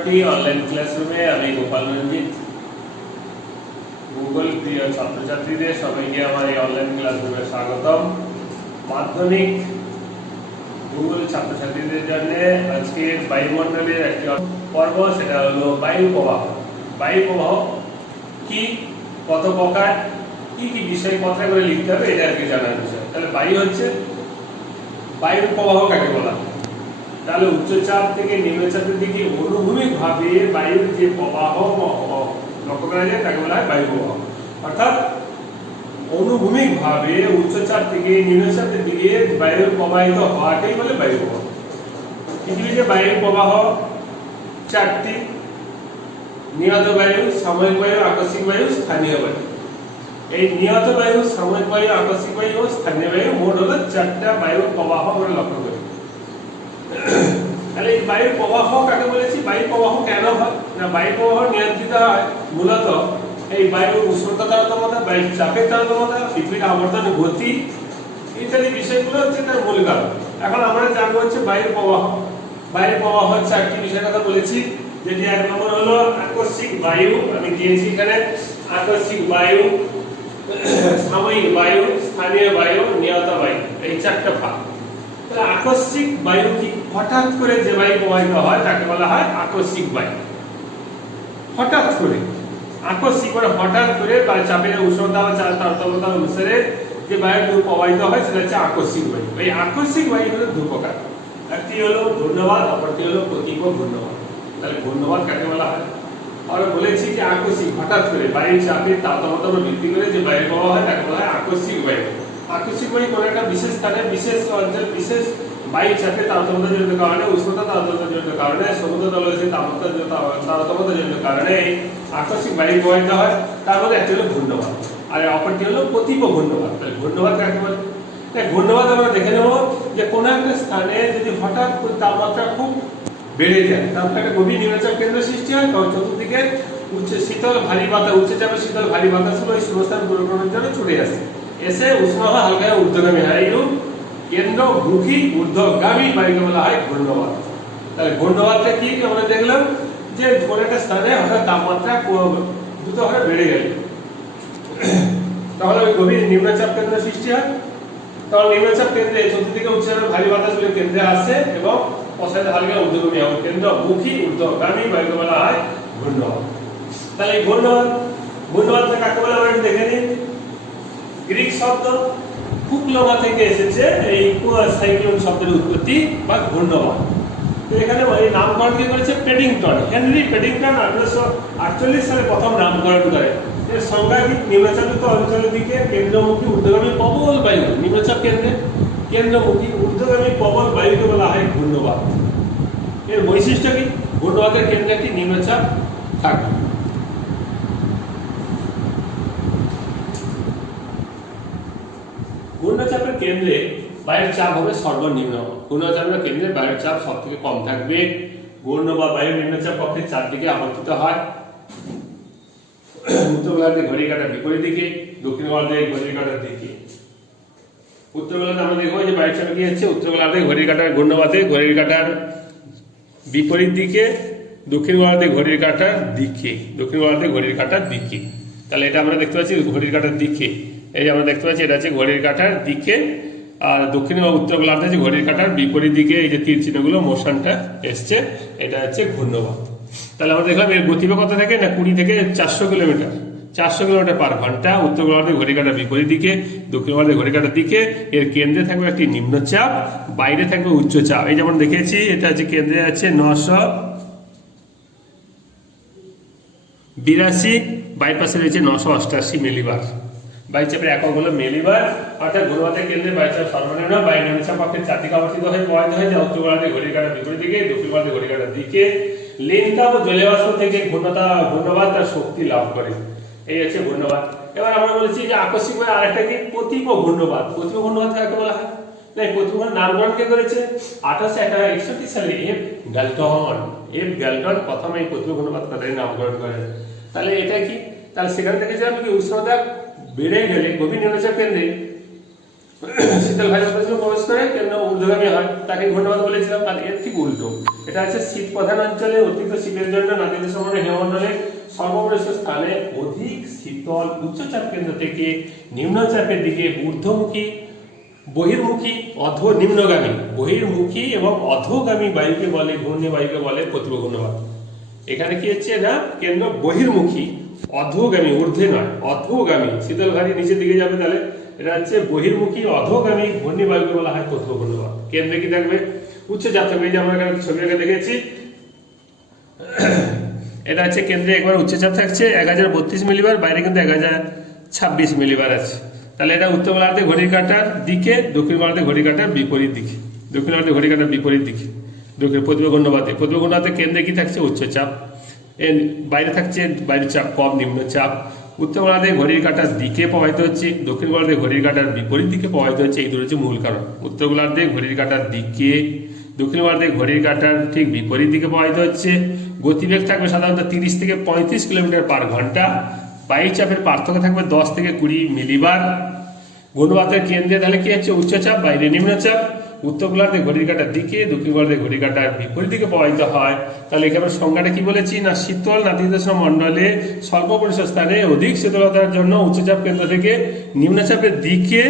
শিক্ষার্থী অনলাইন ক্লাসরুমে আমি গোপাল রঞ্জিত গুগল প্রিয় ছাত্রছাত্রীদের সবাইকে আমার এই অনলাইন ক্লাসরুমে স্বাগতম। মাধ্যমিক গুগল ছাত্রছাত্রীদের জন্য আজকে বায়ুমণ্ডলের একটি পর্ব, সেটা হলো বায়ু প্রবাহ। বায়ু প্রবাহ কি, কত প্রকার, কি কি বিষয় কথা করে লিখতে হবে, এটা আর কি জানার বিষয়। তাহলে বায়ু হচ্ছে, বায়ুর প্রবাহ কাকে বলা? তাহলে উচ্চচাপ থেকে নিম্নচাপের দিকে অনুভূমিকভাবে বায়ুর যে প্রবাহ লক্ষ্য করা যায় তাকে বলা হয় বায়ু প্রবাহ। অর্থাৎ অনুভূমিকভাবে উচ্চচাপ থেকে নিম্নচাপের দিকে বায়ুর প্রবাহিত হওয়াটাই বলে বায়ু প্রবাহ। পৃথিবীতে বায়ুর প্রবাহ চারটি: নিয়ত বায়ু, সাময়িক বায়ু, আকস্মিক বায়ু, স্থানীয় বায়ু। এই নিয়ত বায়ু, সাময়িক বায়ু, আকস্মিক বায়ু ও স্থানীয় বায়ু মোট হলো চারটা বায়ুর প্রবাহ আমরা লক্ষ্য করি। তাহলে এই বায়ুর প্রবাহ কাকে বলেছি? বায়ু প্রবাহ কেন হয় না, বায়ু প্রবাহ নিয়ন্ত্রিত হয় মূলত এই বায়ুর উষ্ণতা তারতম্যতা, বায়ুর চাপের তারতম্যতা, পৃথিবীর আবর্তন গতি ইত্যাদি বিষয়গুলো হচ্ছে তার মূল কারণ। এখন আমরা জানবো হচ্ছে বায়ুর প্রবাহ। বায়ুর প্রবাহ চারটি বিষয়ের কথা বলেছি, যেটি এক নম্বর হলো আকস্মিক বায়ু, আমি দিয়েছি এখানে আকস্মিক বায়ু, সাময়িক বায়ু, স্থানীয় বায়ু, নিয়ত বায়ু, এই চারটা ভাগ। আকস্মিক বায়ু কি, হঠাৎ করে যে বায়ু প্রবাহিত হয় তাকে বলা হয় আকস্মিক বায়ু। হঠাৎ করে, আকস্মিক মানে হঠাৎ করে চাপের উষ্ণতা বা তারতম্যতা অনুসারে যে বায়ু প্রবাহিত হয় সেটা হচ্ছে আকস্মিক বায়ু। এই আকস্মিক বায়ু হলো দু প্রকার, একটি হলো ঘূর্ণবাত, অপরটি হলো প্রতীক ঘূর্ণবাত। তাহলে ঘূর্ণবাত কাকে বলা হয়? আমরা বলেছি যে আকস্মিক, হঠাৎ করে বায়ুর চাপের তারতম্যতা উপর ভিত্তি করে যে বায়ু প্রবাহ হয় তাকে বলা হয় আকস্মিক বায়ু। আকস্মিক বায়ু কোনো একটা বিশেষ স্থানে, বিশেষ অঞ্চল, বিশেষ বায়ু চাপের তারতম্যতাজনিত কারণে, উষ্ণতা তারতম্যতাজনিত কারণে, সমুদ্র তলদেশে তারতম্যতাজনিত কারণে আকস্মিক বায়ু প্রবাহিত হয়। তার মধ্যে একটি হলো ঘূর্ণবাত আর অপরটি হলো প্রতীক ঘূর্ণবাত। তাহলে ঘূর্ণবাত কাকে বলে? ঘূর্ণবাত আমরা দেখে নেব যে কোনো একটা স্থানে যদি হঠাৎ তাপমাত্রা খুব বেড়ে যায়, তারপর একটা গভীর নিম্নচাপ কেন্দ্র সৃষ্টি হয়, তখন চতুর্দিকে শীতল ভারী বাতাস, উচ্চচাপের শীতল ভারী বাতাসগুলো ওই শূন্যস্থান পূরণের জন্য ছুটে আসে, এসে উষ্ণ হয়, হালকা ঊর্ধ্বগামী হয়। এইরূপ কেন্দ্রমুখী ঊর্ধ্বগামী বায়ুকে বলা হয় ঘূর্ণবাত। তাহলে ঘূর্ণবাতটা কি আমরা দেখলাম যে কোনো একটা স্থানে হঠাৎ তাপমাত্রা দ্রুতভাবে বেড়ে গেল, তাহলে ওই গভীর নিম্নচাপ কেন্দ্র সৃষ্টি হয়। তখন নিম্নচাপ কেন্দ্রে চতুর্দিকে উচ্চচাপের ভারী বাতাসগুলো কেন্দ্রে আসে এবং প্রসারিত হালকা ঊর্ধ্বগামী এবং কেন্দ্রমুখী ঊর্ধ্বগামী বায়ুকে বলা হয় ঘূর্ণবাত। তাহলে এই ঘূর্ণবাতটা কাকে বলে আমরা একটু দেখে নিই। গ্রিক শব্দ কুকলোমা থেকে এসেছে এই সাইক্লোন শব্দের উৎপত্তি বা ঘূর্ণবাত। তো এখানে এই নামকরণ কি করেছে পেডিংটন, হেনরি পেডিংটন 1848 সালে প্রথম নামকরণ করে। এর সংজ্ঞা কি? নিম্নচাপিত অঞ্চলের দিকে কেন্দ্রমুখী ঊর্ধ্বগামী প্রবল বায়ু, নিম্নচাপ কেন্দ্রে কেন্দ্রমুখী ঊর্ধ্বগামী প্রবল বায়ুকে বলা হয় ঘূর্ণবাত। এর বৈশিষ্ট্য কি? ঘূর্ণবাতের কেন্দ্রে একটি নিম্নচাপ থাকবে। ঘূর্ণচাপের কেন্দ্রে বায়ুর চাপ হবে সর্বনিম্ন। ঘূর্ণচাপের কেন্দ্রে বায়ুর চাপ সবথেকে কম থাকবে। ঘূর্ণ বা বায়ু নিম্নচাপ কক্ষের চারদিকে আবর্তিত হয়। উত্তর গোলার্ধে ঘড়ির কাঁটার বিপরীত দিকে, দক্ষিণ গোলার্ধে ঘড়ির কাঁটার দিকে। উত্তর গোলার্ধে আমরা দেখবো যে বায়ুর চাপ কি হচ্ছে, উত্তর গোলার্ধে ঘড়ির কাঁটার ঘূর্ণবাতে ঘড়ির কাঁটার বিপরীত দিকে, দক্ষিণ গোলার্ধে ঘড়ির কাঁটার দিকে, দক্ষিণ গোলার্ধে ঘড়ির কাঁটার দিকে। তাহলে এটা আমরা দেখতে পাচ্ছি ঘড়ির কাঁটার দিকে, এই যে আমরা দেখতে পাচ্ছি এটা হচ্ছে ঘড়ির কাঁটার দিকে। আর দক্ষিণ ও উত্তর গোলার্ধে যে ঘড়ির কাঁটার বিপরীত দিকে এই যে তীর চিহ্নগুলো মোশনটা এসছে, এটা হচ্ছে ঘূর্ণবাত। তাহলে আমরা দেখলাম এর গতিবেগ কত থাকে না 20 থেকে 400 কিলোমিটার, 400 কিলোমিটার পার ঘন্টা। উত্তর গোলার্ধে ঘড়ির কাঁটার বিপরীত দিকে, দক্ষিণ গোলার্ধে ঘড়ির কাঁটার দিকে। এর কেন্দ্রে থাকবে একটি নিম্নচাপ, বাইরে থাকবে উচ্চচাপ। এই যেমন দেখেছি এটা হচ্ছে কেন্দ্রে আছে 982, বাইপাসে রয়েছে 988 মিলিবার। বায়ুচাপের একক হলো মিলিবার। অর্থাৎ ঘূর্ণবাতের কেন্দ্রে বায়ুচাপ সর্বনিম্ন, বায়ু নিম্নচাপ কক্ষের চারদিকে আবর্তিত হয়ে প্রবাহিত হয়ে যায় উত্তর গোলার্ধে ঘড়ির কাঁটার বিপরীত দিকে, দক্ষিণ গোলার্ধে ঘড়ির কাঁটার দিকে। লিনতাপ ও জলীয়বাষ্প থেকে ঘূর্ণবাত তার শক্তি লাভ করে। এই হচ্ছে ঘূর্ণবাত। এবার আমরা বলেছি যে আকস্মিক বায়ু আরেকটা কি প্রতীক ঘূর্ণবাত। প্রতীক ঘূর্ণবাত কাকে বলা হয়? প্রতীক নামকরণ কে করেছে? 1861 সালে এফ গ্যালটন প্রথম এই প্রতীক ঘূর্ণবাত কথাটি নামকরণ করেন। তাহলে এটা কি? তাহলে সেখানে দেখেছিলাম কি উষ্ণতা বেড়ে গেলে গভীর নিম্নচাপ কেন্দ্রে শীতল ভারী বাতাস প্রবেশ করে কেন্দ্র ঊর্ধ্বগামী হয়, তাকে ঘূর্ণাবাত বলেছিলাম। তাহলে এর ঠিক উল্টো, এটা হচ্ছে শীত প্রধান অঞ্চলে অতিরিক্ত শীতের জন্য নাতিদেশ হিমমণ্ডলে সর্বপরিষ্ঠ স্থানে অধিক শীতল উচ্চচাপ কেন্দ্র থেকে নিম্নচাপের দিকে ঊর্ধ্বমুখী বহির্মুখী নিম্নগামী বহির্মুখী এবং অধোগামী বায়ুকে বলে ঘূর্ণি বায়ুকে বলে প্রতিভ ঘূর্ণাবাত। এখানে কি হচ্ছে না, কেন্দ্র বহির্মুখী অধোগামী, ঊর্ধ্বে নয় অধোগামী, শীতল ভারী নিচের দিকে যাবে, তাহলে এটা হচ্ছে বহির্মুখী অধোগামী ঘূর্ণি বায়ুকে বলা হয় প্রতিভ ঘূর্ণাবাত। কেন্দ্রে কি থাকবে, উচ্চচাপ থাকবে। এই যে আমরা এখানে ছবি আগে দেখেছি, এটা হচ্ছে কেন্দ্রে একবার উচ্চচাপ থাকছে 1032 মিলিবার, বাইরে কিন্তু 1026 মিলিবার আছে। তাহলে এটা উত্তর গোলার্ধে ঘড়ির কাঁটার দিকে, দক্ষিণ গোলার্ধে ঘড়ির কাঁটার বিপরীত দিকে, দক্ষিণ গোলার্ধে ঘড়ির কাঁটার বিপরীত দিকে দক্ষিণ প্রতিভ ঘূর্ণাবাতে। প্রতিভ ঘূর্ণাবাতে কেন্দ্রে কি থাকছে, উচ্চচাপ, এর বাইরে থাকছে বায়ুর চাপ কম, নিম্নচাপ। উত্তর গোলার্ধে ঘড়ির কাঁটার দিকে প্রবাহিত হচ্ছে, দক্ষিণ গোলার্ধে ঘড়ির কাঁটার বিপরীত দিকে প্রবাহিত হচ্ছে। এই দুটো হচ্ছে মূল কারণ। উত্তর গোলার্ধে ঘড়ির কাঁটার দিকে, দক্ষিণ গোলার্ধে ঘড়ির কাঁটার ঠিক বিপরীত দিকে প্রবাহিত হচ্ছে। গতিবেগ থাকবে সাধারণত 30 থেকে 35 কিলোমিটার পার ঘন্টা। বায়ুচাপের পার্থক্য থাকবে 10 থেকে 20 মিলিবার। ঘূর্ণাবাতের কেন্দ্রে তাহলে কি হচ্ছে, উচ্চচাপ, বাইরে নিম্নচাপ। উত্তর গোলার্ধে ঘড়ির কাঁটার দিকে, দক্ষিণ গোলার্ধে ঘড়ির কাঁটার বিপরীত দিকে প্রবাহিত হয়। তাহলে এখানে সংজ্ঞাটা কি বলেছি না, শীতল নাতিশীতোষ্ণ মণ্ডলে স্বল্প পরিসর স্থানে অধিক শীতলতার জন্য উচ্চচাপ কেন্দ্র থেকে নিম্নচাপের দিকে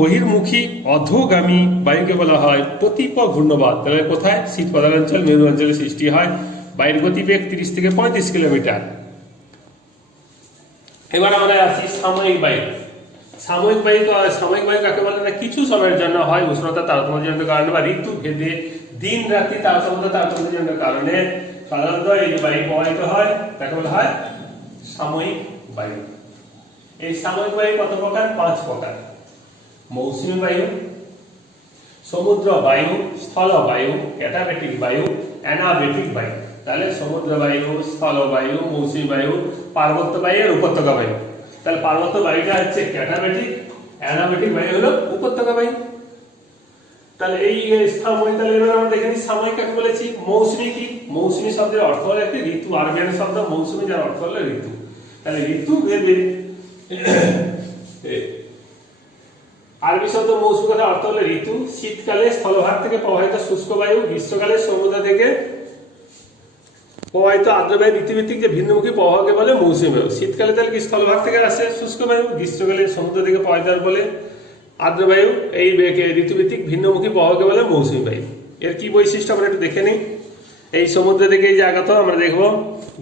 বহির্মুখী অধোগামী বায়ুকে বলা হয় প্রতিপ ঘূর্ণাবাত। তাহলে কোথায়, শীত প্রধান অঞ্চল মেরু অঞ্চলে সৃষ্টি হয়। বায়ুর গতিবেগ 30 থেকে 35 কিলোমিটার। এবার আমরা আসি সাময়িক বায়ু। সাময়িক বায়ু কাকে বলে না, কিছু সময়ের জন্য হয় উষ্ণতা তারতম্যজনিত কারণে বা ঋতু ভেদে দিন রাত্রি তারতম্যজনিত কারণে সাধারণত এই যে বায়ু প্রবাহিত হয় তাকে বলা হয় সাময়িক বায়ু। এই সাময়িক বায়ু কত প্রকার, 5 প্রকার। মৌসুমী বায়ু, সমুদ্র বায়ু, স্থল বায়ু, ক্যাটাবেটিক বায়ু, অ্যানাবেটিক বায়ু। তাহলে সমুদ্র বায়ু, স্থল বায়ু, মৌসুমী বায়ু, পার্বত্য বায়ু আর উপত্যকা বায়ু। তাহলে পার্বত্য বায়ুটা হচ্ছে ক্যাটাবেটিক, অ্যানাবেটিক বায়ু হলো উপত্যকা বায়ু। তাহলে এই সাময়িক, তাহলে এবার আমরা দেখে নিই সাময়িক কাকে বলেছি। মৌসুমী কি, মৌসুমী শব্দের অর্থ হলো একটি ঋতু, আরবিয়ান শব্দ মৌসুমী, যার অর্থ হলো ঋতু। তাহলে ঋতু ভেদে, আরবি শব্দ মৌসুমী কথার অর্থ হলো ঋতু। শীতকালে স্থলভাগ থেকে প্রবাহিত শুষ্ক বায়ু, গ্রীষ্মকালে সমুদ্র থেকে প্রবাহিত আর্দ্র বায়ু, ঋতুভিত্তিক যে ভিন্নমুখী প্রবাহকে বলে মৌসুমী বায়ু। শীতকালে তাহলে কি স্থলভাগ থেকে আসে শুষ্ক বায়ু, গ্রীষ্মকালে সমুদ্র থেকে প্রবাহিত বলে আর্দ্র বায়ু। এই ঋতুভিত্তিক ভিন্নমুখী প্রবাহকে বলে মৌসুমী বায়ু। এর কি বৈশিষ্ট্য আমরা একটু দেখে নিই। এই সমুদ্র থেকে এই যে আগত আমরা দেখবো,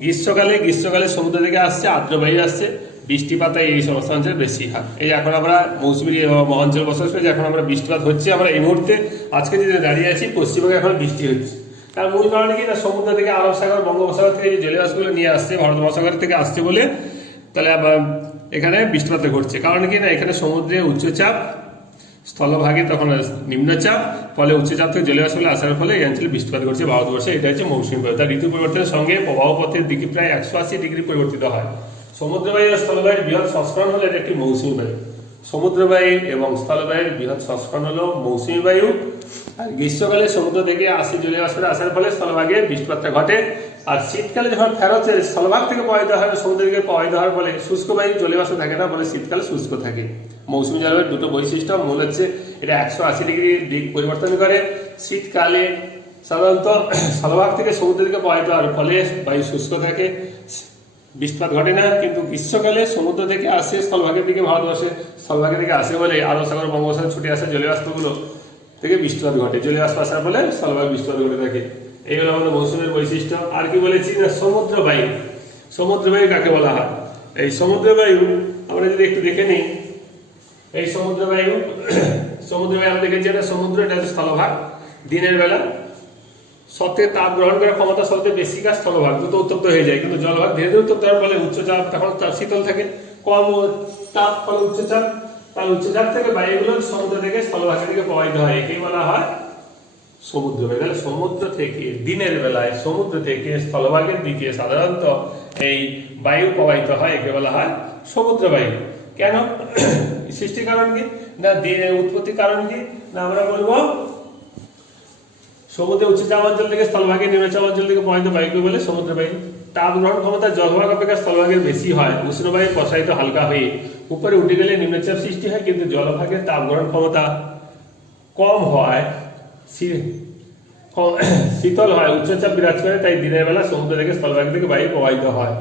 গ্রীষ্মকালে সমুদ্র থেকে আসছে আর্দ্র বায়ু আসছে, বৃষ্টিপাত এই সমস্ত অঞ্চলে বেশি হয়। এই এখন আমরা মৌসুমী অঞ্চল বসবাস করি, এখন আমরা বৃষ্টিপাত হচ্ছে, আমরা এই মুহূর্তে আজকে যে দাঁড়িয়ে আছি পশ্চিমবঙ্গে এখন বৃষ্টি হচ্ছে। তার মূল কারণ কি না, সমুদ্র থেকে আরব সাগর, বঙ্গোপসাগর থেকে যে জলীয়বাষ্পগুলো নিয়ে আসছে, ভারত মহাসাগর থেকে আসছে বলে তাহলে এখানে বৃষ্টিপাত ঘটছে। কারণ কি না, এখানে সমুদ্রে উচ্চচাপ, স্থলভাগে তখন নিম্নচাপ, ফলে উচ্চচাপ থেকে জলীয়বাষ্পগুলো আসার ফলে এই অঞ্চলে বৃষ্টিপাত ঘটছে ভারতবর্ষে। এটা হচ্ছে মৌসুমী বায়ু। তার ঋতু পরিবর্তনের সঙ্গে প্রবাহ পথের দিকে প্রায় 180 ডিগ্রি পরিবর্তিত হয়। সমুদ্র বায়ু আর স্থলবায়ুর বৃহৎ সংস্করণ হলো এটা একটি মৌসুমী বায়ু। সমুদ্র বায়ু এবং স্থলবায়ুর বৃহৎ সংস্করণ হলো মৌসুমী বায়ু। আর গ্রীষ্মকালে সমুদ্র থেকে আসে জলীয়বাষ্পটা আসার ফলে স্থলভাগে বৃষ্টিপাতটা ঘটে। আর শীতকালে যখন ফেরত স্থলভাগ থেকে প্রবাহিত হয়, সমুদ্র থেকে প্রবাহিত হওয়ার ফলে শুষ্ক বায়ু, জলীয়বাষ্প থাকে না বলে শীতকালে শুষ্ক থাকে। মৌসুমী জলবায়ুর দুটো বৈশিষ্ট্য, মূল হচ্ছে এটা 180 ডিগ্রি দিক পরিবর্তন করে। শীতকালে সাধারণত স্থলভাগ থেকে সমুদ্র থেকে প্রবাহিত হওয়ার ফলে বায়ু শুষ্ক থাকে, বৃষ্টিপাত ঘটে না। কিন্তু গ্রীষ্মকালে সমুদ্র থেকে আসে স্থলভাগের দিকে, ভারতবর্ষে স্থলভাগের দিকে আসে বলে আরব সাগর, বঙ্গোপসাগর ছুটে আসে জলীয়বাষ্পগুলো থেকে বৃষ্টিপাত ঘটে, জলীয়বাষ্প আসার ফলে স্থলভাগে বৃষ্টিপাত ঘটে থাকে। এই হলো আমাদের মৌসুমের বৈশিষ্ট্য। আর কি বলেছি না, সমুদ্র বায়ু। সমুদ্র বায়ু কাকে বলা হয়? এই সমুদ্র বায়ু আমরা যদি একটু দেখে নিই, এই সমুদ্র বায়ু আমরা দেখেছি এটা সমুদ্র, এটা হচ্ছে স্থলভাগ। দিনের বেলা সবথেকে তাপ গ্রহণ করার ক্ষমতা সবচেয়ে বেশি কাজ স্থলভাগ, দ্রুত উত্তপ্ত হয়ে যায়। কিন্তু জলভাগ ধীরে ধীরে উত্তপ্ত হওয়ার ফলে উচ্চচাপ তখন শীতল থাকে, কম তাপ ফলে উচ্চচাপ, তার উচ্চচাপ থেকে বায়ুগুলো সমুদ্র থেকে স্থলভাগের দিকে প্রবাহিত হয়, একেই বলা হয় সমুদ্র বায়ু। তাহলে সমুদ্র থেকে দিনের বেলায় সমুদ্র থেকে স্থলভাগের দিকে সাধারণত এই বায়ু প্রবাহিত হয়, একে বলা হয় সমুদ্র বায়ু। কেন? সৃষ্টির কারণ কি না, উৎপত্তির কারণ কি না, আমরা বলবো সমুদ্রের উচ্চচাপ অঞ্চল থেকে স্থলভাগের নিম্নচাপ অঞ্চল থেকে প্রবাহিত বায়ুকে বলে সমুদ্র বায়ু। তাপ গ্রহণ ক্ষমতা জলভাগ অপেক্ষা স্থলভাগের বেশি হয়, উষ্ণ বায়ু প্রসারিত হালকা হয়ে উপরে উঠে গেলে নিম্নচাপ সৃষ্টি হয়, কিন্তু জলভাগের তাপ গ্রহণ ক্ষমতা কম হয়, শীতল হয়, উচ্চচাপ বিরাজ করে, তাই দিনের বেলা সমুদ্র থেকে স্থলভাগ থেকে বায়ু প্রবাহিত হয়।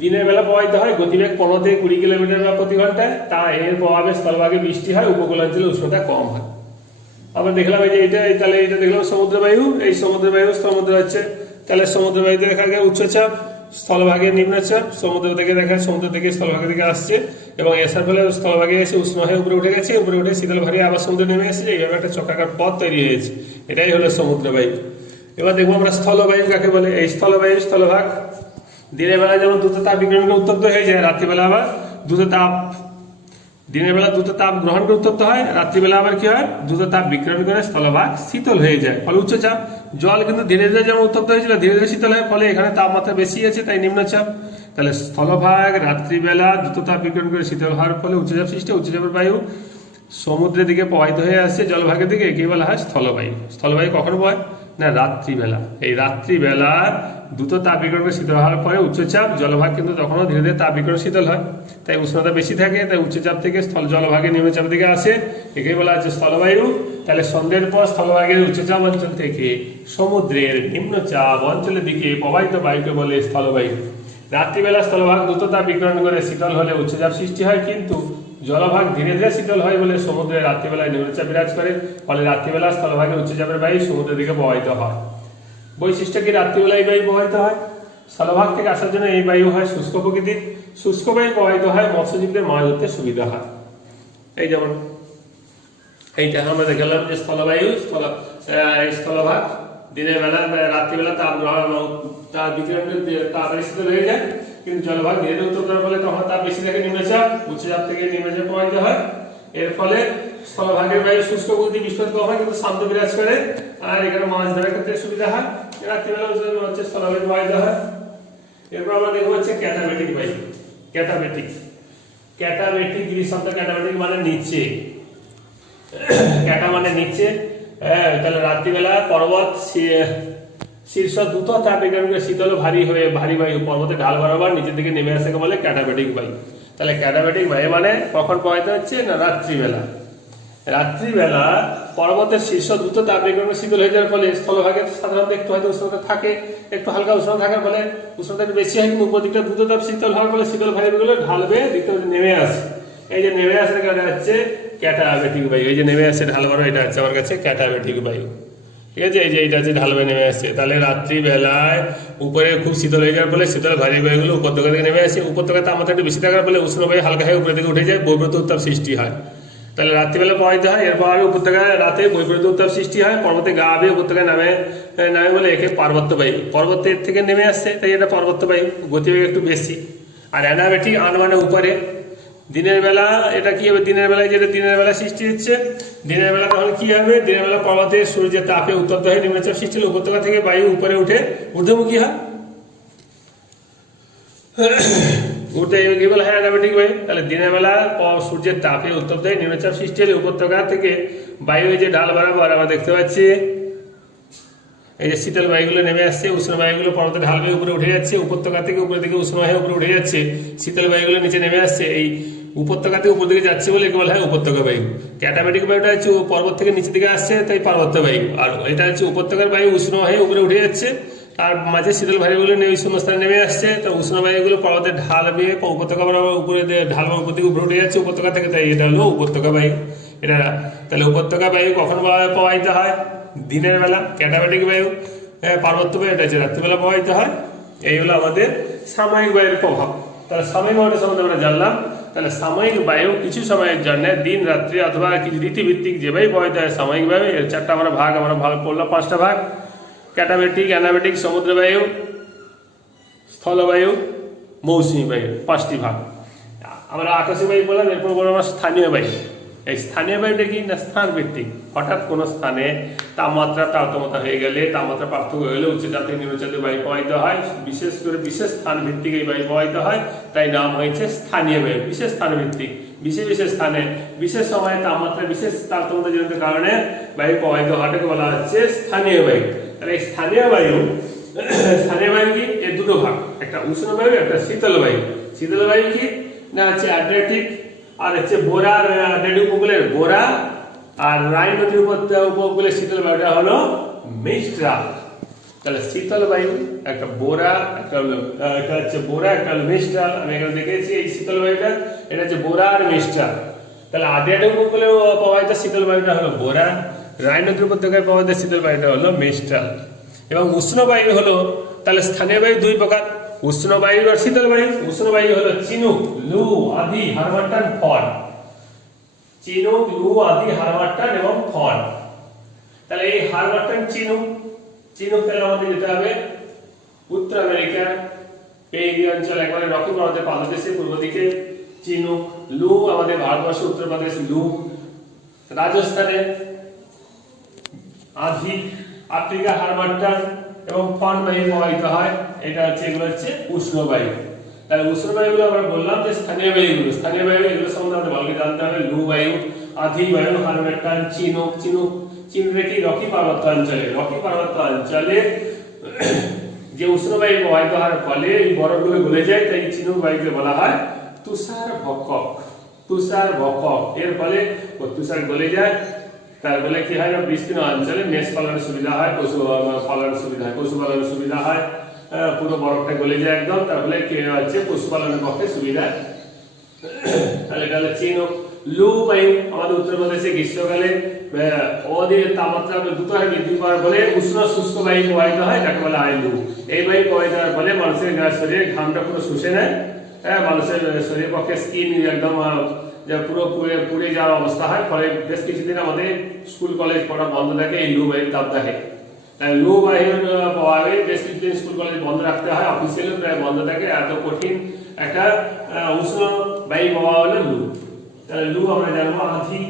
দিনের বেলা প্রবাহিত হয়, গতিবেগ 15 থেকে 20 কিলোমিটার প্রতি ঘন্টায়, তা এর প্রভাবে স্থলভাগে বৃষ্টি হয়, উপকূল অঞ্চলে উষ্ণতা কম হয়। আমরা দেখলাম এই যে এটা, তাহলে এটা দেখলাম সমুদ্র বায়ু, এই সমুদ্র বায়ু সমুদ্র হচ্ছে, তাহলে সমুদ্র বায়ুতে দেখা যায় উচ্চচাপ, স্থলভাগে নিম্নচাপ, সমুদ্র থেকে দেখা সমুদ্র থেকে স্থলভাগের দিকে আসছে, এবং এসার ফলে স্থলভাগে এসে উষ্ণ হয়ে উপরে উঠে গেছে, উপরে উঠে শীতল ভারী আবার সমুদ্রে নেমে এসেছে, এইভাবে একটা চক্রাকার পথ তৈরি হয়েছে, এটাই হলো সমুদ্র বায়ু। এবার দেখবো আমরা স্থলবায়ু কাকে বলে। এই স্থলবায়ু স্থলভাগ দিনের বেলা যেমন দ্রুত তাপ বিকিরণ করে উত্তপ্ত হয়ে যায়, রাত্রিবেলা আবার দ্রুত তাপ, দিনের বেলা দ্রুত তাপ গ্রহণ করে উত্তপ্ত হয়, রাত্রিবেলা আবার কি হয়, দ্রুত তাপ বিকিরণ করে স্থলভাগ শীতল হয়ে যায়। ফলে উচ্চচাপ, জল কিন্তু ধীরে ধীরে যেমন উত্তপ্ত হয়েছিল ধীরে ধীরে শীতল হয়, ফলে এখানে তাপমাত্রা বেশি আছে, তাই নিম্নচাপ। তাহলে স্থলভাগ রাত্রিবেলা দ্রুত তাপ বিকিরণ করে শীতল হওয়ার ফলে উচ্চচাপ সৃষ্টি, উচ্চচাপের বায়ু সমুদ্রের দিকে প্রবাহিত হয়ে আসছে জলভাগের দিকে, একে বলা হয় স্থলবায়ু। স্থলবায়ু কখন বয় না, রাত্রিবেলা। এই রাত্রিবেলা দ্রুত তাপ বিকিরণ করে শীতল হওয়ার পরে উচ্চচাপ, জলভাগ কিন্তু তখনও ধীরে ধীরে তাপ বিকিরণ শীতল হয়, তাই উষ্ণতা বেশি থাকে, তাই উচ্চচাপ থেকে স্থল জলভাগে নিম্নচাপের দিকে আসে, একে বলা হচ্ছে স্থলবায়ু। তাহলে সন্ধ্যের পর স্থলভাগের উচ্চচাপ অঞ্চল থেকে সমুদ্রের নিম্নচাপ অঞ্চলের দিকে প্রবাহিত বায়ুকে বলে স্থলবায়ু। রাত্রিবেলা স্থলভাগ দ্রুত তাপ বিকিরণ করে শীতল হলে উচ্চচাপ সৃষ্টি হয়, কিন্তু জলভাগ ধীরে ধীরে শীতল হয় বলে সমুদ্রের রাত্রিবেলায় নিম্নচাপ বিরাজ করে, ফলে রাত্রিবেলা স্থলভাগের উচ্চচাপের বায়ু সমুদ্রের দিকে প্রবাহিত হয়। বৈশিষ্ট্য কি, রাত্রিবেলায় বায়ু প্রবাহিত হয়, স্থলভাগ থেকে আসার জন্য এই বায়ু হয় শুষ্ক প্রকৃতির, শুষ্ক বায়ু প্রবাহিত হয়, মৎস্যজীবীদের মাছ ধরতে সুবিধা হয়। এই যেমন এইটা আমরা দেখালাম যে স্থলবায়ু, স্থলভাগ দিনের বেলা রাত্রিবেলা তাপ বিকিরণ তাড়াতাড়ি শীতল হয়ে যায়, কিন্তু জলভাগ ধীরে ধীরে উত্তপ্ত হওয়ার ফলে তখন তাপ বেশি থাকে, নিম্নচাপ, উচ্চচাপ থেকে নিম্নচাপ প্রবাহিত হয়। এর ফলে স্থলভাগের বায়ু শুষ্ক প্রকৃতি, বৃষ্টিপাত কম হয়, কিন্তু শান্ত বিরাজ করে, আর এখানে মাছ ধরার ক্ষেত্রে সুবিধা হয়। রাত্রিবেলা হচ্ছে স্থলভাগ প্রবাহিত হয়। এরপর আমরা দেখবো হচ্ছে ক্যাটাবেটিক বায়ু। ক্যাটাবেটিক, ক্যাটাবেটিক শব্দ, ক্যাটাবেটিক মানে নিচে, ক্যাটা মানে নিচে। তাহলে রাত্রিবেলা পর্বত শীর্ষ দ্রুত তাপ বিকিরণ করে শীতল ভারী বায়ু পর্বতের ঢাল বরাবর নিচের দিকে নেমে আসে বলে ক্যাটাবেটিক বায়ু। তাহলে ক্যাটাবেটিক বায়ু মানে কখন প্রবাহিত হচ্ছে না, রাত্রিবেলা। রাত্রিবেলা পর্বতের শীর্ষ দ্রুত তাপ বিকিরণ করে শীতল হয়ে যাওয়ার ফলে স্থলভাগে সাধারণত একটু হয়তো উষ্ণতা থাকে, একটু হালকা উষ্ণতা থাকার ফলে উষ্ণতা একটু বেশি হয়, কিন্তু উপর দিকটা দ্রুত তাপ শীতল হওয়ার ফলে শীতল ভারীগুলো ঢালবে দিকটা নেমে আসে। এই যে নেমে আসে, এটা হচ্ছে ক্যাটাবেটিক বায়ু। এই যে নেমে আসছে ঢালবারো, এটা হচ্ছে আমার কাছে ক্যাটাবেটিক বায়ু। ঠিক আছে, এই যে এইটা হচ্ছে ঢালবে নেমে আসছে। তাহলে রাত্রিবেলায় উপরে খুব শীতল হয়ে যাওয়ার ফলে শীতল ভারী বায়ুগুলো উপত্যকা থেকে নেমে আসে, উপত্যকা তাপমাত্রা একটু বেশি থাকার ফলে উষ্ণ বায়ু হালকা হয়ে উপরে দিকে উঠে যায়, বৈপরীত উত্তাপ সৃষ্টি হয়। তাহলে রাত্রিবেলা প্রবাহিত হয়, এরপর উপত্যকায় রাতে বৈপরীত উত্তাপ সৃষ্টি হয়, পর্বতে গা বেয়ে উপত্যকায় নামে বলে একে পার্বত্য বায়ু। পর্বতের থেকে নেমে আসছে, তাই এটা পার্বত্য বায়ু, গতিবেগ একটু বেশি। আর অ্যানাবেটিক, আন মানে উপরে। দিনের বেলা এটা কি হবে, দিনের বেলায় যেটা দিনের বেলা সৃষ্টি হচ্ছে, দিনের বেলা তখন কি হবে, দিনের বেলা পর্বতে সূর্যের তাপে উত্তপ্ত হয়ে নিম্নচাপ সৃষ্টি হলে উপত্যকা থেকে বায়ু উপরে উঠে ঊর্ধ্বমুখী হয়, উঠে কি বলে হ্যাঁ অ্যানাবেটিক বায়ু। তাহলে দিনের বেলা সূর্যের তাপে উত্তপ্ত হয়ে নিম্নচাপ সৃষ্টি হলে উপত্যকা থেকে বায়ু যে ঢাল বরাবর আমরা দেখতে পাচ্ছি, এই যে শীতল বায়ুগুলো নেমে আসছে, উষ্ণ বায়ুগুলো পর্বতে ঢাল বেয়ে উপরে উঠে যাচ্ছে, উপত্যকা থেকে উপরের দিকে উষ্ণ হয়ে উপরে উঠে যাচ্ছে, শীতল বায়ুগুলো নিচে নেমে আসছে, এই উপত্যকা থেকে উপর দিকে যাচ্ছে বলে একে বলা হয় উপত্যকা বায়ু। ক্যাটাবেটিক বায়ুটা হচ্ছে পর্বত থেকে নিচের দিকে আসছে, তাই পার্বত্য বায়ু। আর এটা হচ্ছে উপত্যকার বায়ু উষ্ণ হয়ে উপরে উঠে যাচ্ছে, তার মাঝে শীতল বায়ুগুলো ওই শূন্যস্থানে নেমে আসছে, তো উষ্ণ বায়ুগুলো পর্বতের ঢাল বেয়ে উপত্যকা উপরে ঢাল উপর দিকে উপরে উঠে যাচ্ছে উপত্যকা থেকে, তাই এটা হলো উপত্যকা বায়ু। এটা তাহলে উপত্যকা বায়ু কখন প্রবাহিত হয়, দিনের বেলা। ক্যাটাবেটিক বায়ু, পার্বত্য বায়ু এটা হচ্ছে রাত্রিবেলা প্রবাহিত হয়। এই হলো আমাদের সাময়িক বায়ুর প্রভাব। তাহলে সাময়িক বায়ুটা সম্বন্ধে আমরা জানলাম। তাহলে সাময়িক বায়ু কিছু সময়ের জন্য দিন রাত্রি অথবা কিছু ঋতুভিত্তিক যেভাবে প্রবাহিত হয় সাময়িক বায়ু, এর চারটা আমরা ভাগ করলাম, পাঁচটা ভাগ। ক্যাটাবেটিক, অ্যানাবেটিক, সমুদ্র বায়ু, স্থলবায়ু, মৌসুমী বায়ু, পাঁচটি ভাগ। আমরা আকাশী বায়ু বললাম, এরপর বললাম আমরা স্থানীয় বায়ু। এই স্থানীয় বায়ুটা কি না, স্থান ভিত্তিক। হঠাৎ কোনো স্থানে তাপমাত্রা তারতম্যতা হয়ে গেলে, তাপমাত্রা পার্থক্য হয়ে গেলে উচ্চচাপ থেকে নিম্নচাপে বায়ু প্রবাহিত হয়, বিশেষ করে বিশেষ স্থান ভিত্তিক এই বায়ু প্রবাহিত হয়, তাই নাম হয়েছে স্থানীয় বায়ু। বিশেষ স্থান ভিত্তিক, বিশেষ বিশেষ স্থানে বিশেষ সময়ে তাপমাত্রা বিশেষ তারতম্যজনিত কারণে বায়ু প্রবাহিত হওয়াটাকে বলা হচ্ছে স্থানীয় বায়ু। তাহলে এই স্থানীয় বায়ু কি, এর দুটো ভাগ, একটা উষ্ণ বায়ু, একটা শীতল বায়ু। শীতল বায়ু কি না হচ্ছে অ্যাড্রিয়াটিক আর হচ্ছে বোরা আড্রিয়াটিক উপকূলের বোরা আর রাইন নদীর উপকূলের শীতল বায়ুটা হলো মিস্ট্রাল। তাহলে শীতল বায়ু একটা বোরা একটা হচ্ছে বোরা একটা মিস্ট্রাল। আমি এখানে দেখেছি এই শীতল বায়ুটা এটা হচ্ছে বোরা আর মিস্ট্রাল। তাহলে আড্রিয়াটিক উপকূলে প্রবাহিত শীতল বায়ুটা হলো বোরা, রাইন নদীর উপত্যকায় প্রবাহিত শীতল বায়ুটা হলো মিস্ট্রাল। এবং উষ্ণ বায়ু হলো তাহলে স্থানীয় বায়ু দুই প্রকার, উষ্ণ বায়ু আর শীতল বায়ু। উষ্ণ বায়ু হলো চিনুক, লু, আদি, হারমাট্টান, ফন। চিনুক, লু, আদি, হারমাট্টান এবং ফন। তাহলে এই হারমাট্টান চিনুক তাহলে আমাদের যেতে হবে উত্তর আমেরিকা এই অঞ্চল একবারে রকি পর্বতের পাদদেশে পূর্ব দিকে চিনুক। লু আমাদের ভারতবর্ষ উত্তরপ্রদেশ লু, রাজস্থানে আধি, আফ্রিকা হারমাট্টান এবং ফন বায়ু প্রবাহিত হয়। এটা হচ্ছে এগুলো হচ্ছে উষ্ণ বায়ু। তাহলে উষ্ণ বায়ুগুলো আমরা বললাম যে স্থানীয় বায়ুগুলো, স্থানীয় বায়ু এগুলো সম্বন্ধে আমাদের ভালো জানতে হবে। লু বায়ু, আধি বায়ু, হারমাট্টান, চিনুক। চিনুক কি রকি পার্বত্য অঞ্চলে, রকি পার্বত্য অঞ্চলে যে উষ্ণ বায়ু প্রবাহিত হওয়ার ফলে এই বরফগুলো গলে যায়, তাই চিনুক বায়ুকে বলা হয় তুষার ভক্ষক। তুষার ভক্ষক এর ফলে তুষার গলে যায়, তার ফলে কি হয় না বিস্তীর্ণ অঞ্চলে মেষ পালনের সুবিধা হয়, পশু পালনের সুবিধা হয়, পশুপালনের সুবিধা হয়। পুরো বরফটা গলে যায় একদম, তার ফলে কি হচ্ছে পশুপালনের পক্ষে সুবিধা। তাহলে এটা হলো চিনুক। লু বায়ু আমাদের উত্তরপ্রদেশে গ্রীষ্মকালে অধিক তাপমাত্রা দ্রুত হারে বৃদ্ধি পাওয়ার ফলে উষ্ণ শুষ্ক বায়ু প্রবাহিত হয়, যাকে বলা হয় লু। এই বায়ু প্রবাহিত হওয়ার ফলে মানুষের শরীরের ঘামটা পুরো শুষে নেয়, মানুষের শরীরের পক্ষে স্কিন একদম পুরো পুড়ে যাওয়ার অবস্থা হয়। ফলে বেশ কিছুদিন আমাদের স্কুল কলেজ পড়া বন্ধ থাকে এই লু বায়ুর তাপ দেখে। তাই লু বায়ুর প্রভাবে বেশ কিছুদিন স্কুল কলেজ বন্ধ রাখতে হয়, অফিসিয়ালি প্রায় বন্ধ থাকে। এত কঠিন একটা উষ্ণ বায়ু প্রবাহ হলো লু। তাহলে লু আমরা জানবো আঁধি।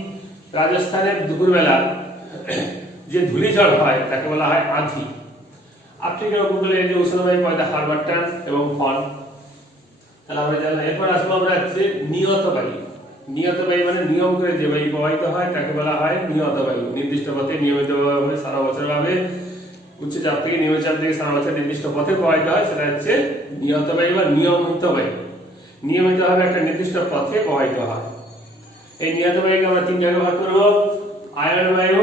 রাজস্থানের দুপুরবেলা যে ধূলিঝড় হয় তাকে বলা হয় আঁধি। আফ্রিকার উপকূলে যে উষ্ণ বায়ু প্রবাহিত হারমাট্টান এবং ফন। তাহলে আমরা জানলাম। এরপর আসবো আমরা হচ্ছে নিয়ত বায়ু। নিয়ত বায়ু মানে নিয়ম করে যে বায়ু প্রবাহিত হয় তাকে বলা হয় নিয়ত বায়ু। নির্দিষ্ট পথে নিয়মিতভাবে সারা বছর ভাবে উচ্চচাপ থেকে নিম্নচাপ থেকে সারা বছর নির্দিষ্ট পথে প্রবাহিত হয়, সেটা হচ্ছে নিয়ত বায়ু বা নিয়মিত বায়ু। নিয়মিতভাবে একটা নির্দিষ্ট পথে প্রবাহিত হয়। এই নিয়ত বায়ুকে আমরা তিন জায়গায় ভাগ করব: আয়ন বায়ু,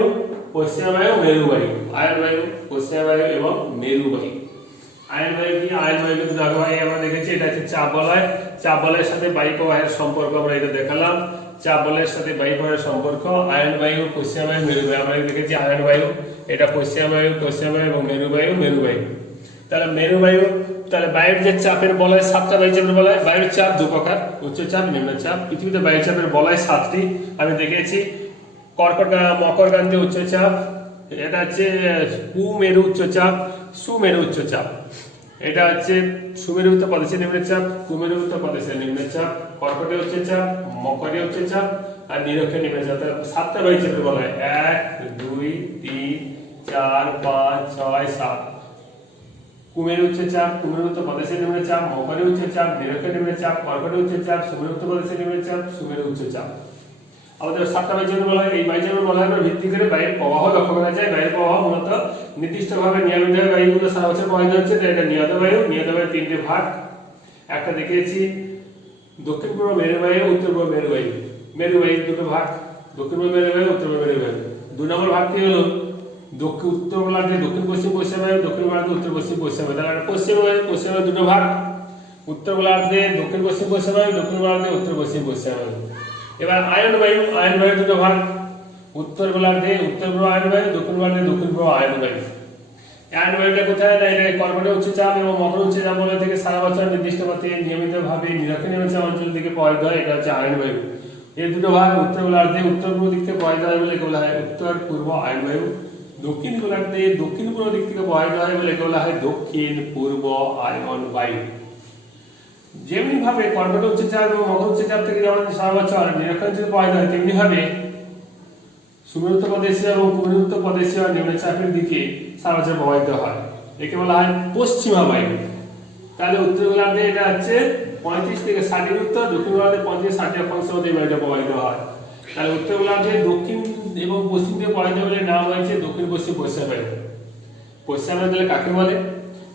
পশ্চিমা বায়ু, মেরু বায়ু। আয়ন বায়ু, পশ্চিমা বায়ু এবং মেরু বায়ু। আয়ন বায়ু কি? আয়ন বায়ুকে দুটো ভাগে আমরা দেখেছি। এটা হচ্ছে চাপ বলয়। চাপ বলয়ের সাথে বায়ু প্রবাহের সম্পর্ক আমরা এটা দেখালাম। চাপ বলয়ের সাথে বায়ু প্রবাহের সম্পর্ক। আয়ন বায়ু, পশ্চিমা বায়ু, মেরু বায়ু আমরা দেখেছি। আয়ন বায়ু এটা পশ্চিমা বায়ু এবং মেরু বায়ু। তাহলে মেরু বায়ু, তাহলে বায়ুর যে চাপের বলয় 7টা বায়ু চাপের বলয়। বায়ুর চাপ দু প্রকার: উচ্চচাপ, নিম্নচাপ। পৃথিবীতে বায়ু চাপের বলয় 7টি আমি দেখেছি। মকরকান্তি উচ্চচাপ, এটা হচ্ছে কুমেরু উচ্চচাপ, সুমেরু উচ্চচাপ। এটা হচ্ছে সুমেরুত্ব প্রদেশের নিম্নচাপ, কুমেরুত্ব প্রদেশের নিম্নচাপ, কর্কটীয় উচ্চচাপ, মকরীয় উচ্চচাপ আর নিরক্ষীয় নিম্নচাপ। 7টা বায়ু চাপের বলয় 1 2 3 4 5 6 7। কুমেরু উচ্চচাপ, কুমেরুত্ব প্রদেশের নিম্নচাপ, মকরীয় উচ্চচাপ, নিরক্ষীয় নিম্নচাপ, কর্কটীয় উচ্চচাপ, সুমেরুত্ব প্রদেশের নিম্নচাপ, সুমেরু উচ্চচাপ। আমাদের 7টা বায়ু চাপের বলয়। এই বায়ু চাপের বলয়ের উপর ভিত্তি করে বায়ুর প্রবাহ লক্ষ্য করা যায়। বায়ুর প্রবাহ মূলত নির্দিষ্টভাবে নিয়মিতভাবে বায়ুগুলো সারা বছর প্রবাহিত হচ্ছে, তাই এটা নিয়ত বায়ু। নিয়ত বায়ুর 3টে ভাগ একটা দেখিয়েছি: দক্ষিণ পূর্ব মেরু বায়ু, উত্তর পূর্ব মেরু বায়ু। মেরু বায়ুর দুটো ভাগ: দক্ষিণ পূর্ব মেরু বায়ু, উত্তর পূর্ব মেরু বায়ু। 2 নম্বর ভাগটি হলো উত্তর গোলার্ধে দক্ষিণ পশ্চিম বায়ু, দক্ষিণ গোলার্ধে উত্তর পশ্চিম বায়ু। তাহলে পশ্চিম বায়ু দুটো ভাগ: উত্তর গোলার্ধে দক্ষিণ পশ্চিম বায়ু, দক্ষিণ গোলার্ধে উত্তর পশ্চিম বায়ু। এবার আয়ন বায়ু দুটো ভাগ: উত্তর গোলার্ধে উত্তর পূর্ব আয়ন বায়ু, দক্ষিণ গোলার্ধে দক্ষিণ পূর্ব আয়ন বায়ু। আয়ন বায়ুটা কোথায়? না এটা কর্কটীয় উচ্চচাপ এবং মকর উচ্চচাপ বলয় থেকে সারা বছর নির্দিষ্ট পথে নিয়মিতভাবে নিরক্ষীয় নিম্নচাপ অঞ্চল থেকে প্রবাহিত হয়, এটা হচ্ছে আয়ন বায়ু। এর দুটো ভাগ: উত্তর গোলার্ধে উত্তর পূর্ব দিক থেকে প্রবাহিত হয় বলে বলা হয় উত্তর পূর্ব আয়ন বায়ু, দক্ষিণ গোলার্ধে দক্ষিণ পূর্ব দিক থেকে প্রবাহিত হয় বলে বলা হয় দক্ষিণ পূর্ব আয়ন বায়ু। যেমনি ভাবে কর্কট উচ্চচাপ এবং মকর উচ্চচাপ থেকে যেমন সারা বছর নিরক্ষীয় অঞ্চলে প্রবাহিত হয়, তেমনি ভাবে সুমেরুত্ব প্রদেশীয় এবং কুমেরুত্ব প্রদেশীয় নিম্নচাপের দিকে সারা বছর প্রবাহিত হয়। একে বলা হয় পশ্চিমা বায়ু। তাহলে উত্তর গোলার্ধে এটা হচ্ছে 35 থেকে 60 এর উত্তর, দক্ষিণ গোলার্ধে 35-60 অক্ষাংশের মধ্যে বায়ুটা প্রবাহিত হয়। তাহলে উত্তর গোলার্ধে দক্ষিণ এবং পশ্চিম দিকে প্রবাহিত বলে নাম হয়েছে দক্ষিণ পশ্চিম বায়ু। পশ্চিমা বায়ু তাহলে কাকে বলে?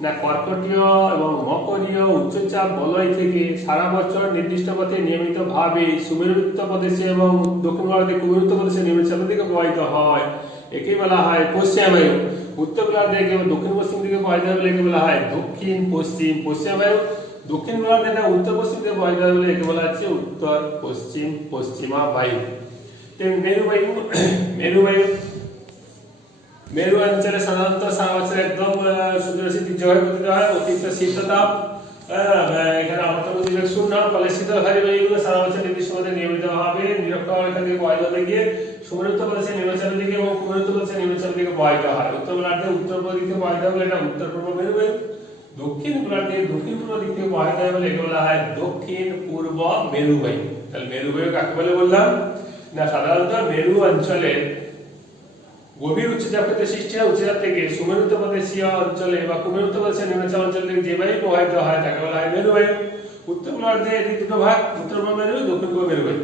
না কর্কটীয় এবং মকরীয় উচ্চচাপ বলয় থেকে সারা বছর নির্দিষ্ট পথে নিয়মিতভাবে সুমেরুত্ব প্রদেশে এবং দক্ষিণ ভারতে কুমেরুত্ব প্রদেশে নিম্নচাপের দিকে প্রবাহিত হয়, একে বলা হয় পশ্চিম বায়ু। উত্তর গোলার্ধে এবং দক্ষিণ পশ্চিম দিকে প্রবাহিত হলে একে বলা হয় দক্ষিণ পশ্চিম পশ্চিম বায়ু। দক্ষিণ গোলার্ধে না উত্তর পশ্চিম দিকে প্রবাহিত হলে একে বলা হচ্ছে উত্তর পশ্চিম পশ্চিমা বায়ু। মেরু বায়ু, মেরু বায়ু মেরু অঞ্চলে সাধারণত সারা বছর একদম সূর্যরশ্মি তীর্যভাবে পতিত হয়, অতিরিক্ত শীততাপ এখানে আবর্তন গতিবেগ শূন্য, ফলে শীতলকারী বায়ুগুলো সারা বছর নির্দিষ্ট পথে নিয়মিতভাবে নিরক্ষরেখা থেকে প্রবাহিত হতে গিয়ে সুমেরুত্ব প্রদেশে নিম্নচাপের দিকে এবং কুমেরুত্ব প্রদেশে নিম্নচাপের দিকে প্রবাহিত হয়। উত্তর গোলার্ধে উত্তর পূর্ব দিক থেকে প্রবাহিত হলে এটা উত্তর পূর্ব মেরু বায়ু। দক্ষিণ গোলার্ধে দক্ষিণ পূর্ব দিক থেকে প্রবাহিত হয় বলে একে বলা হয় দক্ষিণ পূর্ব মেরু বায়ু। তাহলে মেরু বায়ু কাকে বলে বললাম না, সাধারণত মেরু অঞ্চলে গভীর উচ্চচাপ ক্ষেত্রে সৃষ্টি হয়। উচ্চচাপ থেকে সুমেরুত্ব প্রদেশীয় অঞ্চলে বা কুমেরুত্ব প্রদেশের নিম্নচাপ অঞ্চল থেকে যে বায়ু প্রবাহিত হয় তাকে বলা হয় মেরু বায়ু। উত্তর গোলার্ধে এর দুটো ভাগ, উত্তর পূর্ব মেরু, দক্ষিণ পূর্ব মেরু বায়ু।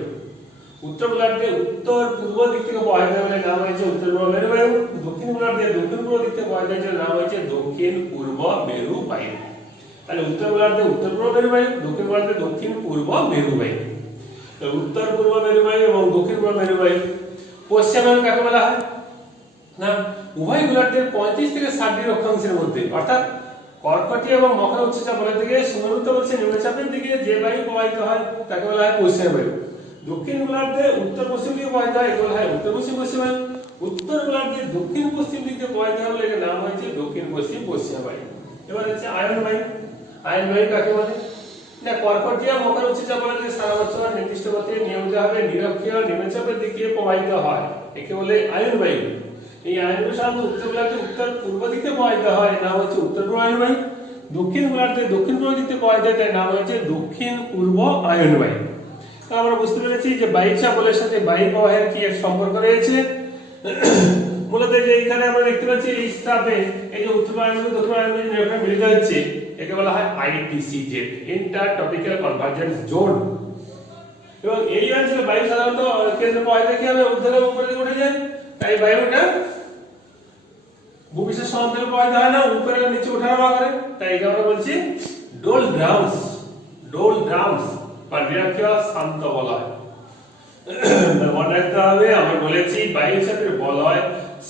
উত্তর গোলার্ধে উত্তর পূর্ব দিক থেকে প্রবাহিত হলে নাম হয়েছে উত্তর পূর্ব মেরু বায়ু। দক্ষিণ গোলার্ধে দক্ষিণ পূর্ব দিক থেকে প্রবাহিত হলে নাম হয়েছে দক্ষিণ পূর্ব মেরু বায়ু। তাহলে উত্তর গোলার্ধে উত্তর পূর্ব মেরু বায়ু, দক্ষিণ গোলার্ধে দক্ষিণ পূর্ব মেরু বায়ু। তো উত্তর পূর্ব মেরু বায়ু এবং দক্ষিণ পূর্ব মেরু বায়ু। পশ্চিম বায়ু কাকে বলা হয় না, উভয় গোলার্ধের 35 থেকে 60 ডিগ্রি অক্ষাংশের মধ্যে, অর্থাৎ কর্কটীয় এবং মকর উচ্চচাপ বলয় থেকে সুমেরুত্ব প্রদেশে নিম্নচাপের দিকে যে বায়ু প্রবাহিত হয় তাকে বলা হয় পশ্চিম বায়ু। দক্ষিণ গোলার্ধে উত্তর পশ্চিম দিকে প্রবাহিত হয়, একে বলা হয় উত্তর পশ্চিম পশ্চিম বায়ু। উত্তর গোলার্ধে দক্ষিণ পশ্চিম দিকে প্রবাহিত হলে এর নাম হয়েছে দক্ষিণ পশ্চিম পশ্চিম বায়ু। এবার হচ্ছে আয়ন বায়ু। আয়ন বায়ু কাকে বলে না, কর্কটীয় মকর উচ্চচাপ বলয় থেকে সারা বছর নির্দিষ্ট পথে নিয়মিতভাবে নিরক্ষীয় নিম্নচাপের দিকে প্রবাহিত হয়, একে বলে আয়ন বায়ু। এই আয়ন বায়ু সাধারণত উত্তর গোলার্ধে উত্তর পূর্ব দিকে প্রবাহিত হয়, নাম হচ্ছে উত্তর পূর্ব আয়ন বায়ু। দক্ষিণ গোলার্ধে দক্ষিণ পূর্ব দিকে প্রবাহিত হয়, তার নাম হচ্ছে দক্ষিণ পূর্ব আয়ন বায়ু। তাহলে আমরা বুঝতে পেরেছি যে বায়ুচাপ বলয়ের সাথে বায়ু প্রবাহের কি এক সম্পর্ক রয়েছে। মূলত যে এখানে আমরা দেখতে পাচ্ছি এই স্থাপে এই যে উত্তর আয়ন বায়ু দক্ষিণ আয়ন বায়ু এখানে মিলিত হচ্ছে, একে বলা হয় ITCZ, inter tropical convergence zone. এবং এই অঞ্চলে বায়ু সাধারণত কেন্দ্র প্রবাহিত কি হবে, ঊর্ধ্বমুখী উপরে দিকে উঠে যায়, তাই বায়ুটা ভূপৃষ্ঠের সমান্তরালে প্রবাহিত হয় না, উপরে নিচে ওঠানামা করে, তাই একে আমরা বলছি ডোল ড্রামস, ডোল ড্রামস বা নিরক্ষীয় শান্ত বলয়। মনে রাখতে হবে, আমরা বলেছি বায়ুর সাথে বলয়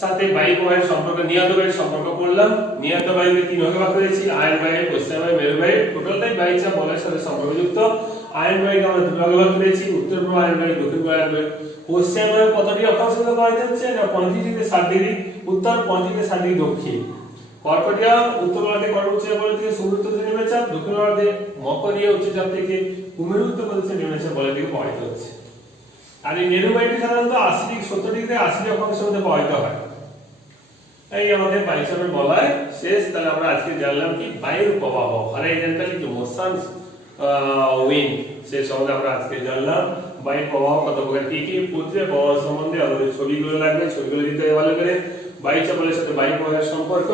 সাথে বায়ু প্রবাহের সম্পর্ক, নিয়ত বায়ুর সম্পর্ক পড়লাম। নিয়ত বায়ুকে তিন ভাগে ভাগ করেছি, আয়ন বায়ু, পশ্চিম বায়ু, মেরু বায়ু। টোটালটাই বায়ুচাপ বলয়ের সাথে সম্পর্কযুক্ত। আয়ন বায়ুকে আমরা দুই ভাগে ভাগ করেছি, উত্তর পূর্ব আয়ন বায়ু, দক্ষিণ পূর্ব আয়ন বায়ু। পশ্চিম বায়ু কত ডিগ্রি অক্ষাংশ থেকে প্রবাহিত হচ্ছে না, 35 থেকে 60 ডিগ্রি উত্তর, 35 থেকে 60 ডিগ্রি দক্ষিণ। কর্কটীয় উত্তর গোলার্ধে কর্কট উচ্চচাপ বলয় থেকে সুমেরুত্ব প্রদেশে নিম্নচাপ, দক্ষিণ গোলার্ধে মকরীয় উচ্চচাপ থেকে কুমেরুত্ব প্রদেশে নিম্নচাপ বলয় থেকে প্রবাহিত হচ্ছে। আর এই মেরু বায়ুটি সাধারণত 80 থেকে 70 ডিগ্রি থেকে 80 ডিগ্রি অক্ষাংশের মধ্যে প্রবাহিত হয়। এই আমাদের বায়ুচাপের বলয় শেষ। তাহলে আমরা আজকে জানলাম কি বায়ুর প্রবাহ, হরাইজন্টাল মোশনস, উইন্ড, সে সম্বন্ধে আমরা আজকে জানলাম। বায়ুর প্রবাহ কত প্রকার, কি কি পৃথিবীর প্রবাহ সম্বন্ধে আমাদের ছবিগুলো লাগবে, ছবিগুলো দিতে হবে ভালো করে। বায়ুচাপ বলয়ের সাথে বায়ু প্রবাহের সম্পর্ক।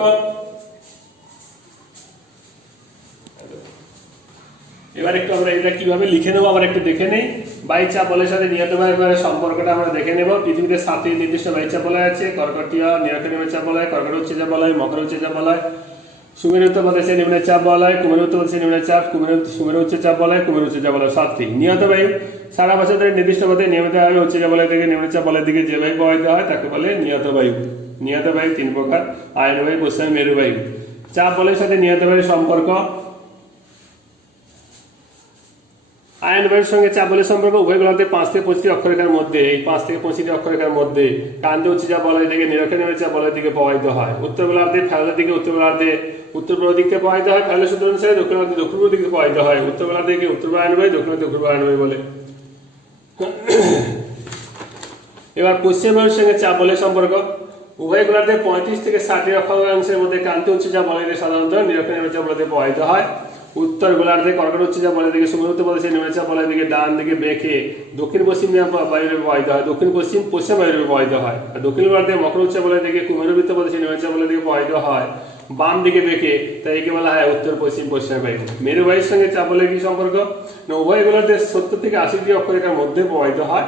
এবার একটু আমরা এটা কিভাবে লিখে নেব আবার একটু দেখে নেই। বায়ুচাপ বলয়ের সাথে নিয়ত বায়ুর সম্পর্কটা আমরা দেখে নেব। পৃথিবীতে 7টি নির্দিষ্ট বায়ুচাপ বলয় আছে, কর্কটীয় নিরক্ষীয় নিম্নচাপ বলয়, কর্কট উচ্চচাপ বলয়, মকর উচ্চচাপ বলয়, সুমেরুত্ব প্রদেশে নিম্নচাপ বলয়, কুমেরুত্ব প্রদেশে নিম্নচাপ, সুমেরু উচ্চচাপ বলয়, কুমেরু উচ্চচাপ বলয়। 7টি নিয়ত বায়ু সারা বছর ধরে নির্দিষ্ট পথে নিয়মিতভাবে উচ্চচাপ বলয় থেকে নিম্নচাপ বলয়ের দিকে যে বায়ু প্রবাহিত হয় তাকে বলে নিয়ত বায়ু। নিয়ত বায়ু 3 প্রকার, আয়ন বায়ু, পশ্চিম মেরু বায়ু। চাপ বলয়ের সাথে নিয়ত বায়ুর সম্পর্ক। আয়ন বায়ুর সঙ্গে চাপ বলয়ের সম্পর্ক উভয় গোলার্ধে 5 থেকে 25 অক্ষরেখার মধ্যে, এই 5 থেকে 25 অক্ষরেখার মধ্যে কান্তে উচ্চচাপ বলয় থেকে নিরক্ষীয় নিম্নচাপ বলয় থেকে প্রবাহিত হয়। উত্তর গোলার্ধে ফেলার দিকে উত্তর গোলার্ধে উত্তর পূর্ব দিক থেকে প্রবাহিত হয়, ফেলার সূত্র অনুসারে দক্ষিণ গোলার্ধে দক্ষিণ পূর্ব দিক থেকে প্রবাহিত হয়। উত্তর গোলার্ধে উত্তর পূর্ব আয়ন বায়ু, দক্ষিণ দক্ষিণ পূর্ব আয়ন বায়ু বলে। এবার পশ্চিম বায়ুর সঙ্গে চাপ বলয়ের সম্পর্ক উভয় গোলার্ধে 35 থেকে 60 অক্ষাংশের মধ্যে কান্তে উচ্চচাপ বলয় সাধারণত নিরক্ষীয় নিম্নচাপ বলয় থেকে প্রবাহিত হয়। উত্তর গোলার্ধে কর্কট উচ্চচাপ বলয় থেকে সুমেরুত্ব প্রদেশে নিম্নচাপ বলয় থেকে ডান দিকে বেঁকে দক্ষিণ পশ্চিম বায়ুর প্রবাহিত হয়, দক্ষিণ পশ্চিম পশ্চিম বায়ুর প্রবাহিত হয়। আর দক্ষিণ গোলার্ধে মকর উচ্চচাপ বলয় থেকে কুমেরুবৃত্ত প্রদেশে নিম্নচাপ বলয় থেকে প্রবাহিত হয় বাম দিকে বেঁকে, তাই একে বলা হয় উত্তর পশ্চিম পশ্চিম বায়ু। মেরু বায়ুর সঙ্গে চাপ বলয়ের কি সম্পর্ক না, উভয় গোলার্ধে 70 থেকে 80 ডিগ্রি অক্ষরেখার মধ্যে প্রবাহিত হয়।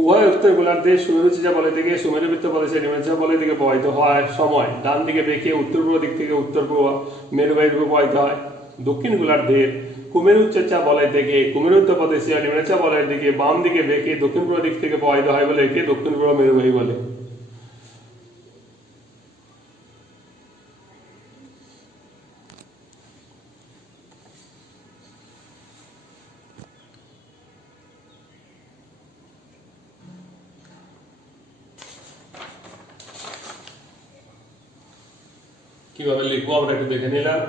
উভয় উত্তর গোলার্ধে সুমেরুচিজা বলয় থেকে সুমেরুবৃত্ত প্রদেশে নিম্নচাপ বলয় থেকে প্রবাহিত হয় সময় ডান দিকে বেঁকে উত্তর পূর্ব দিক থেকে উত্তর পূর্ব মেরুবায়ুর উপর প্রবাহিত হয়। দক্ষিণ গোলার্ধের কুমেরু উচ্চচাপ বলয় থেকে কুমেরুত্ব প্রদেশীয় নিম্নচাপ বলয়ের দিকে বাম দিকে বেঁকে দক্ষিণ পূর্ব দিক থেকে প্রবাহিত হয় বলে একে দক্ষিণ পূর্ব মেরুবায়ু বলে। কিভাবে লিখবো আমরা একটু দেখে নিলাম।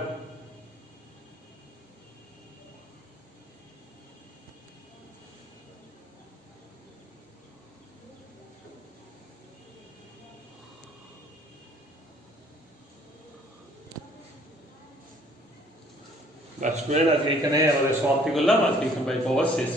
স্টুডেন্ট আজকে এখানে আমাদের সমাপ্তি করলাম, আজকে এখানে পাওয়া শেষ।